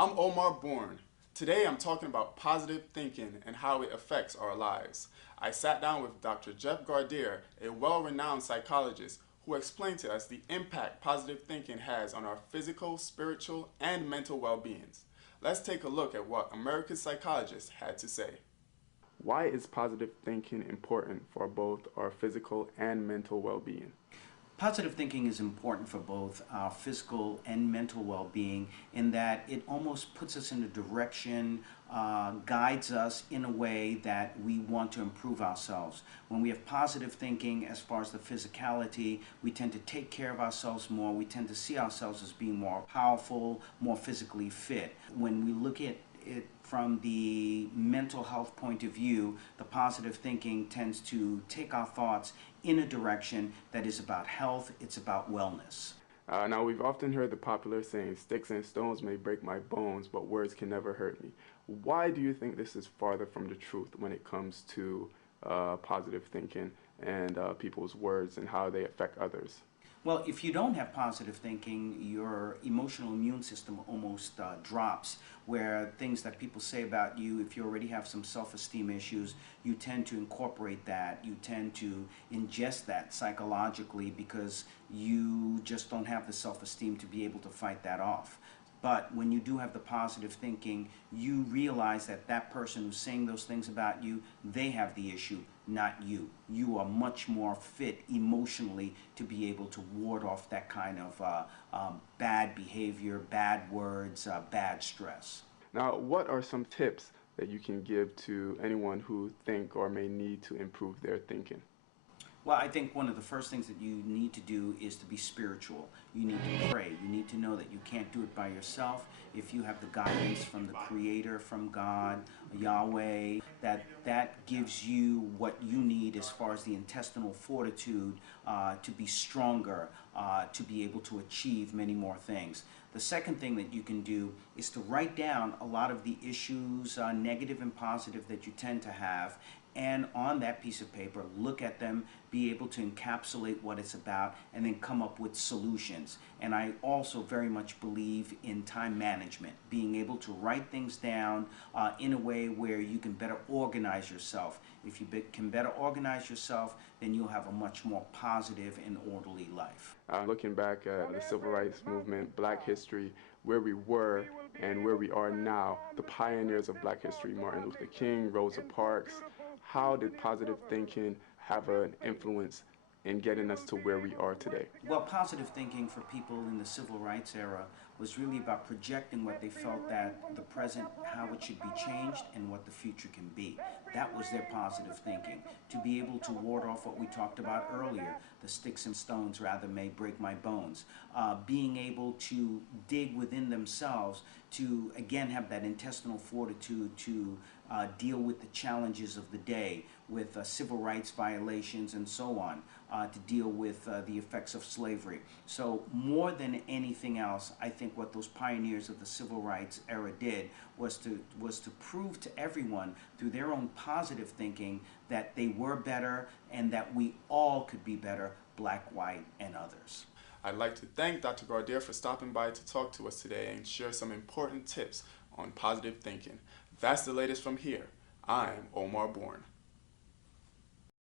I'm Omar Bourne. Today I'm talking about positive thinking and how it affects our lives. I sat down with Dr. Jeff Gardere, a well-renowned psychologist, who explained to us the impact positive thinking has on our physical, spiritual, and mental well-beings. Let's take a look at what American psychologists had to say. Why is positive thinking important for both our physical and mental well-being? Positive thinking is important for both our physical and mental well-being in that it almost puts us in a direction, guides us in a way that we want to improve ourselves. When we have positive thinking as far as the physicality, we tend to take care of ourselves more. We tend to see ourselves as being more powerful, more physically fit. When we look at it from the mental health point of view, the positive thinking tends to take our thoughts in a direction that is about health, it's about wellness. Now, we've often heard the popular saying, sticks and stones may break my bones, but words can never hurt me. Why do you think this is farther from the truth when it comes to positive thinking and people's words and how they affect others? Well, if you don't have positive thinking, your emotional immune system almost drops, where things that people say about you, if you already have some self-esteem issues, you tend to incorporate that, you tend to ingest that psychologically because you just don't have the self-esteem to be able to fight that off. But when you do have the positive thinking, you realize that that person who's saying those things about you, they have the issue, not you. You are much more fit emotionally to be able to ward off that kind of bad behavior, bad words, bad stress. Now, what are some tips that you can give to anyone who think or may need to improve their thinking? Well, I think one of the first things that you need to do is to be spiritual. You need to pray. You need to know that you can't do it by yourself. If you have the guidance from the Creator, from God, Yahweh, that gives you what you need as far as the intestinal fortitude to be stronger, to be able to achieve many more things. The second thing that you can do is to write down a lot of the issues, negative and positive, that you tend to have, and on that piece of paper, look at them, be able to encapsulate what it's about, and then come up with solutions. And I also very much believe in time management, being able to write things down in a way where you can better organize yourself. If you can better organize yourself, then you'll have a much more positive and orderly life. Looking back at the civil rights movement, Black history, where we were and where we are now, the pioneers of Black history, Martin Luther King, Rosa Parks, how did positive thinking have an influence in getting us to where we are today? Well, positive thinking for people in the civil rights era was really about projecting what they felt that the present, how it should be changed, and what the future can be. That was their positive thinking. To be able to ward off what we talked about earlier, the sticks and stones rather may break my bones. Being able to dig within themselves to, again, have that intestinal fortitude to deal with the challenges of the day, with civil rights violations and so on, to deal with the effects of slavery. So more than anything else, I think what those pioneers of the civil rights era did was to prove to everyone through their own positive thinking that they were better and that we all could be better, Black, white, and others. I'd like to thank Dr. Gardere for stopping by to talk to us today and share some important tips on positive thinking. That's the latest from here. I'm Omar Bourne.